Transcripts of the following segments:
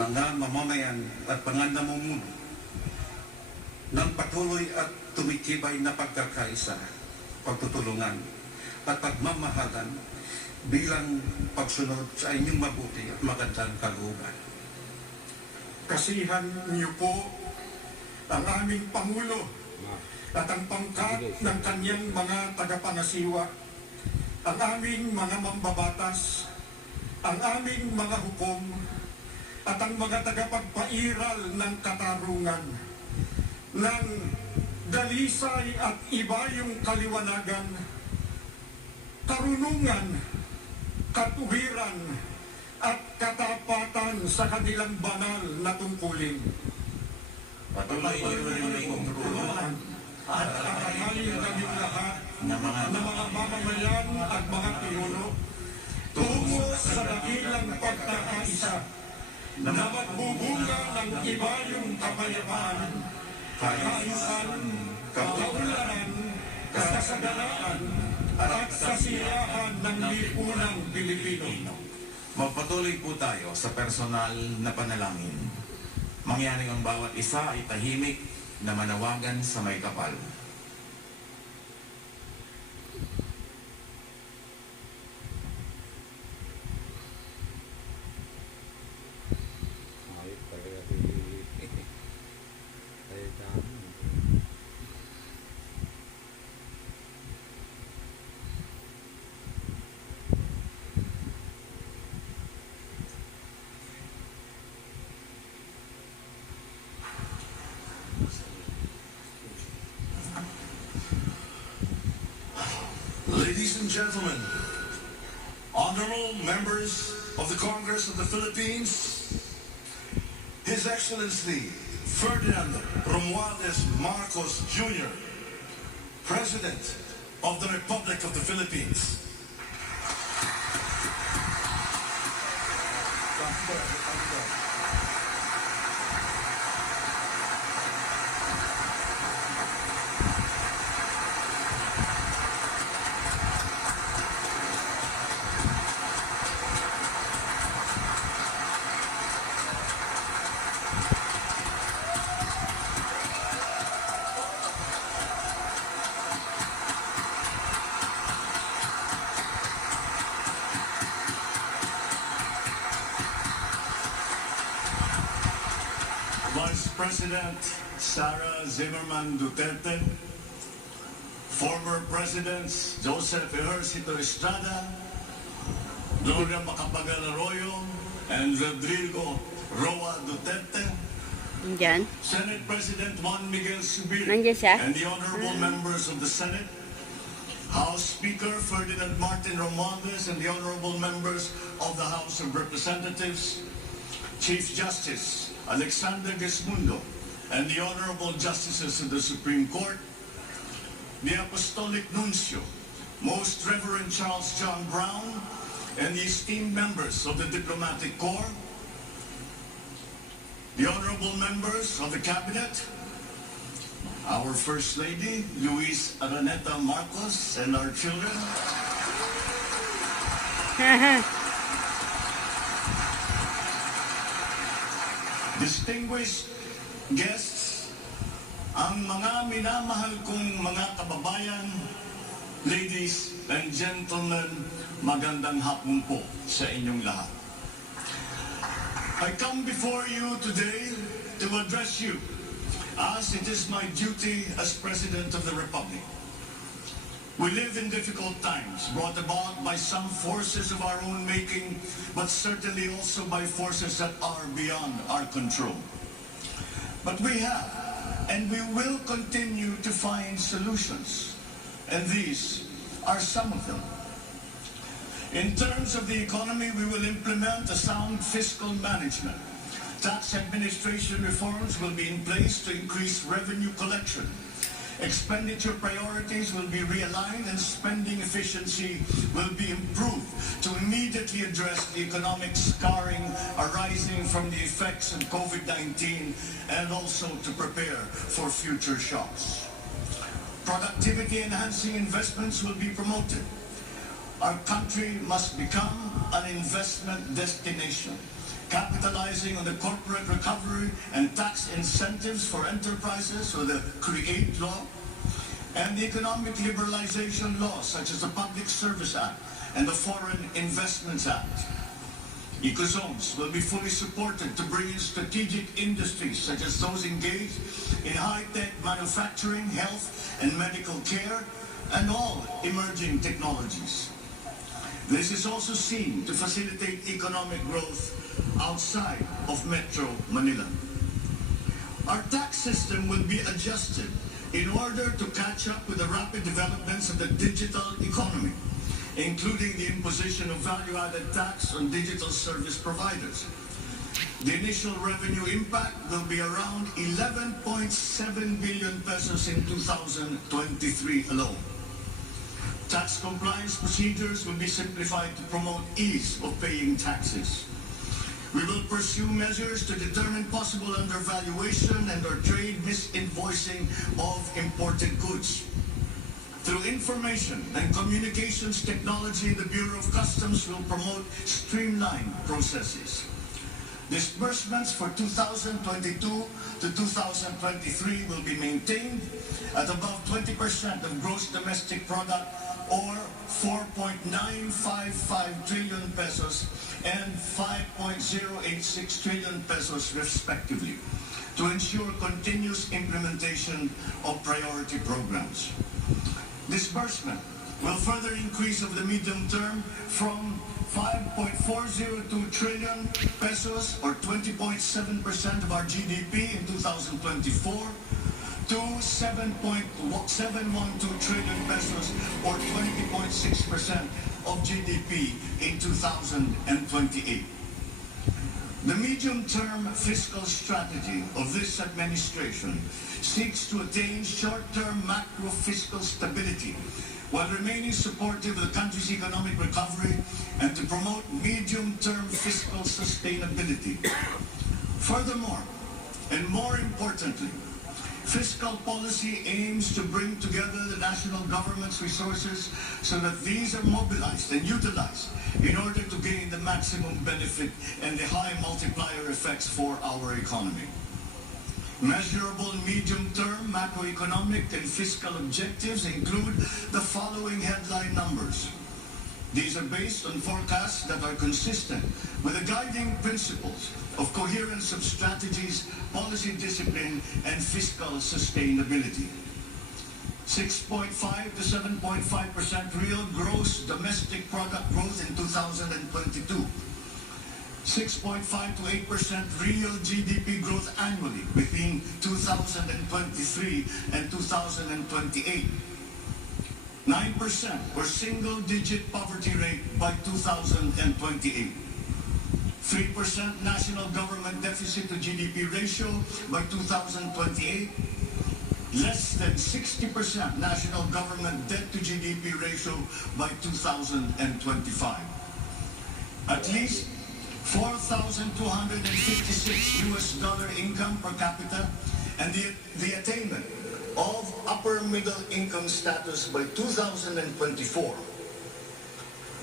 mga mamamayan at panganamumuno ng patuloy at tumitibay na pagkakaisa, pagtutulungan at pagmamahalan bilang pagsunod sa inyong mabuti at magandang kalooban. Kasihan niyo po ang aming Pangulo at ang pangkat ng kanyang mga tagapangasiwa, ang aming mga mambabatas, ang aming mga hukom, at ang mga tagapagpairal ng katarungan, ng dalisay at ibayong kaliwanagan, karunungan, katuwiran, at katapatan sa kanilang banal na tungkulin. Patuloy niyo tulungan at arangalin kaming lahat ng mga mamamayan at mga pinuno tungo sa dakilang pagkakaisa na magbubunga ng ibayong kapayapaan, kaayusan, kaunlaran, kasaganaan, at kasiyahan ng lipunang Pilipino. Magpatuloy po tayo sa personal na panalangin. Mangyaring ang bawat isa ay tahimik na manawagan sa may kapal. Ladies and gentlemen, honorable members of the Congress of the Philippines, His Excellency Ferdinand Romualdez Marcos Jr., President of the Republic of the Philippines. Vice President Sara Zimmerman Duterte, former Presidents Joseph Ejercito Estrada, Gloria Macapagal Arroyo, and Rodrigo Roa Duterte, Diyan. Senate President Juan Miguel Zubiri, Nandiyan siya? and the honorable members of the Senate, House Speaker Ferdinand Martin Romualdez, and the honorable members of the House of Representatives, Chief Justice Alexander Gesmundo, and the honorable justices of the Supreme Court, the Apostolic Nuncio, Most Reverend Charles John Brown, and the esteemed members of the Diplomatic Corps, the honorable members of the Cabinet, our First Lady, Luis Araneta Marcos, and our children, distinguished guests, ang mga minamahal kong mga kababayan, ladies and gentlemen, magandang hapon po sa inyong lahat. I come before you today to address you as it is my duty as President of the Republic. We live in difficult times, brought about by some forces of our own making, but certainly also by forces that are beyond our control. But we have, and we will continue to find solutions, and these are some of them. In terms of the economy, we will implement a sound fiscal management. Tax administration reforms will be in place to increase revenue collection. Expenditure priorities will be realigned and spending efficiency will be improved to immediately address the economic scarring arising from the effects of COVID-19 and also to prepare for future shocks. Productivity-enhancing investments will be promoted. Our country must become an investment destination. capitalizing on the corporate recovery and tax incentives for enterprises, or the CREATE law, and the economic liberalization laws such as the Public Service Act and the Foreign Investments Act. Ecozones will be fully supported to bring in strategic industries such as those engaged in high-tech manufacturing, health and medical care, and all emerging technologies. This is also seen to facilitate economic growth outside of Metro Manila. Our tax system will be adjusted in order to catch up with the rapid developments of the digital economy, including the imposition of value-added tax on digital service providers. The initial revenue impact will be around 11.7 billion pesos in 2023 alone. Tax compliance procedures will be simplified to promote ease of paying taxes. We will pursue measures to determine possible undervaluation and or trade misinvoicing of imported goods. Through information and communications technology, the Bureau of Customs will promote streamlined processes. Disbursements for 2022 to 2023 will be maintained at above 20% of gross domestic product, or 4.955 trillion pesos and 5.086 trillion pesos respectively, to ensure continuous implementation of priority programs. Disbursement will further increase over the medium term from 5.402 trillion pesos, or 20.7% of our GDP in 2024, to 7.712 trillion pesos, or 20.6% of GDP in 2028. The medium-term fiscal strategy of this administration seeks to attain short-term macro-fiscal stability while remaining supportive of the country's economic recovery and to promote medium-term fiscal sustainability. Furthermore, and more importantly, fiscal policy aims to bring together the national government's resources so that these are mobilized and utilized in order to gain the maximum benefit and the high multiplier effects for our economy. Measurable medium-term macroeconomic and fiscal objectives include the following headline numbers. These are based on forecasts that are consistent with the guiding principles of coherence of strategies, policy discipline, and fiscal sustainability. 6.5 to 7.5% real gross domestic product growth in 2022. 6.5 to 8% real GDP growth annually between 2023 and 2028. 9% or single-digit poverty rate by 2028. 3% national government deficit to GDP ratio by 2028. Less than 60% national government debt to GDP ratio by 2025. At least $4,256 income per capita, and the attainment of upper middle income status by 2024.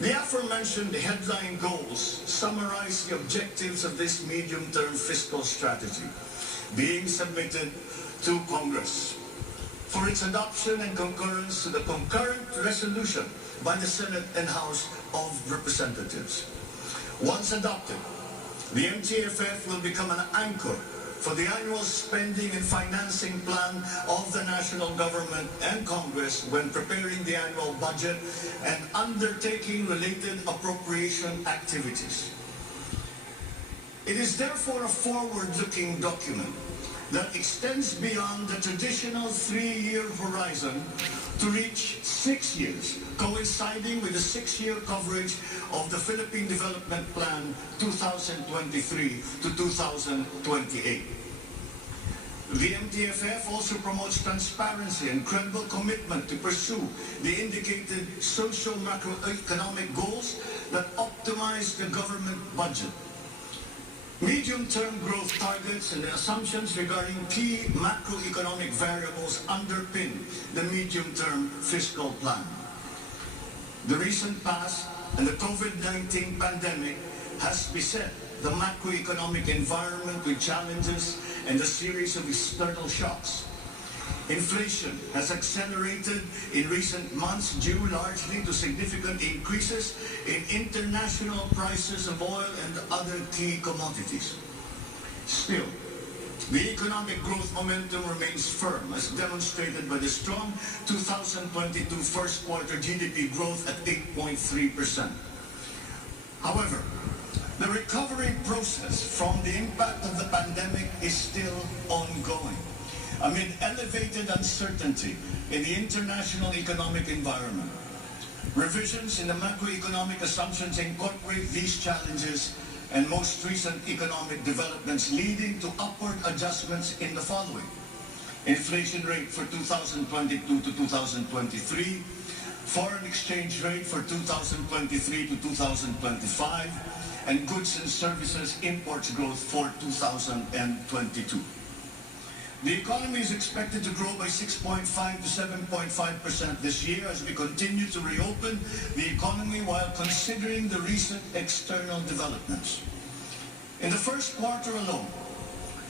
The aforementioned headline goals summarize the objectives of this medium-term fiscal strategy being submitted to Congress for its adoption and concurrence to the concurrent resolution by the Senate and House of Representatives. Once adopted, the MTFF will become an anchor for the annual spending and financing plan of the national government and Congress when preparing the annual budget and undertaking related appropriation activities. It is therefore a forward-looking document that extends beyond the traditional 3-year horizon to reach 6 years, coinciding with the 6-year coverage of the Philippine Development Plan 2023 to 2028. The MTFF also promotes transparency and credible commitment to pursue the indicated socio-macroeconomic goals that optimize the government budget. Medium-term growth targets and the assumptions regarding key macroeconomic variables underpin the medium-term fiscal plan. The recent past and the COVID-19 pandemic has beset the macroeconomic environment with challenges and a series of external shocks. Inflation has accelerated in recent months due largely to significant increases in international prices of oil and other key commodities. Still, the economic growth momentum remains firm, as demonstrated by the strong 2022 first quarter GDP growth at 8.3%. However, the recovery process from the impact of the pandemic is still ongoing, amid elevated uncertainty in the international economic environment. Revisions in the macroeconomic assumptions incorporate these challenges and most recent economic developments, leading to upward adjustments in the following: inflation rate for 2022 to 2023, foreign exchange rate for 2023 to 2025, and goods and services imports growth for 2022. The economy is expected to grow by 6.5 to 7.5% this year as we continue to reopen the economy while considering the recent external developments. In the first quarter alone,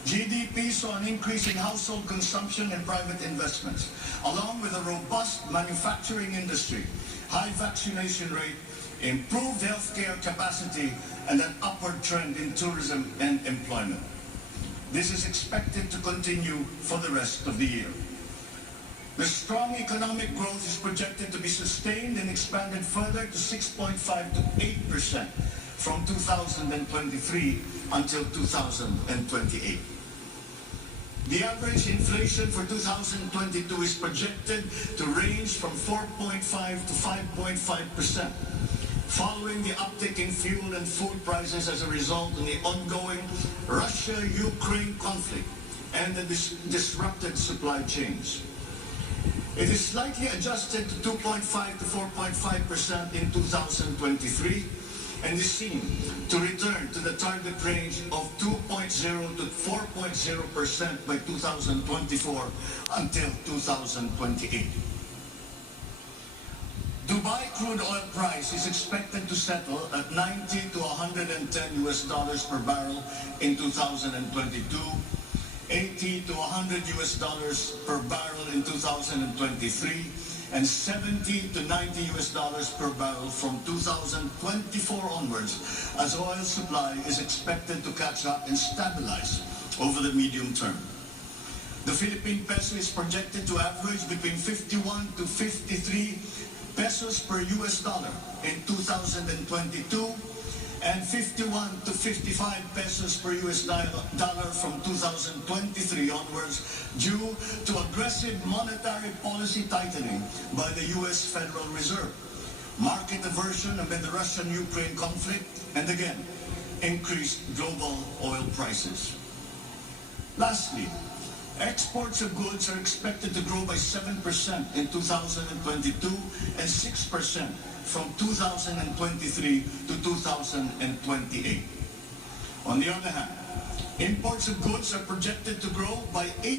GDP saw an increase in household consumption and private investments, along with a robust manufacturing industry, high vaccination rate, improved healthcare capacity, and an upward trend in tourism and employment. This is expected to continue for the rest of the year. The strong economic growth is projected to be sustained and expanded further to 6.5 to 8% from 2023 until 2028. The average inflation for 2022 is projected to range from 4.5 to 5.5%. Following the uptick in fuel and food prices as a result of the ongoing Russia-Ukraine conflict and the disrupted supply chains. It is slightly adjusted to 2.5 to 4.5% in 2023 and is seen to return to the target range of 2.0 to 4.0% by 2024 until 2028. Dubai crude oil price is expected to settle at 90 to 110 US dollars per barrel in 2022, 80 to 100 US dollars per barrel in 2023, and 70 to 90 US dollars per barrel from 2024 onwards, as oil supply is expected to catch up and stabilize over the medium term. The Philippine peso is projected to average between 51 to 53 pesos per US dollar in 2022 and 51 to 55 pesos per US dollar from 2023 onwards due to aggressive monetary policy tightening by the US Federal Reserve, market aversion amid the Russian-Ukraine conflict, and again, increased global oil prices. Lastly, exports of goods are expected to grow by 7% in 2022 and 6% from 2023 to 2028. On the other hand, imports of goods are projected to grow by 8%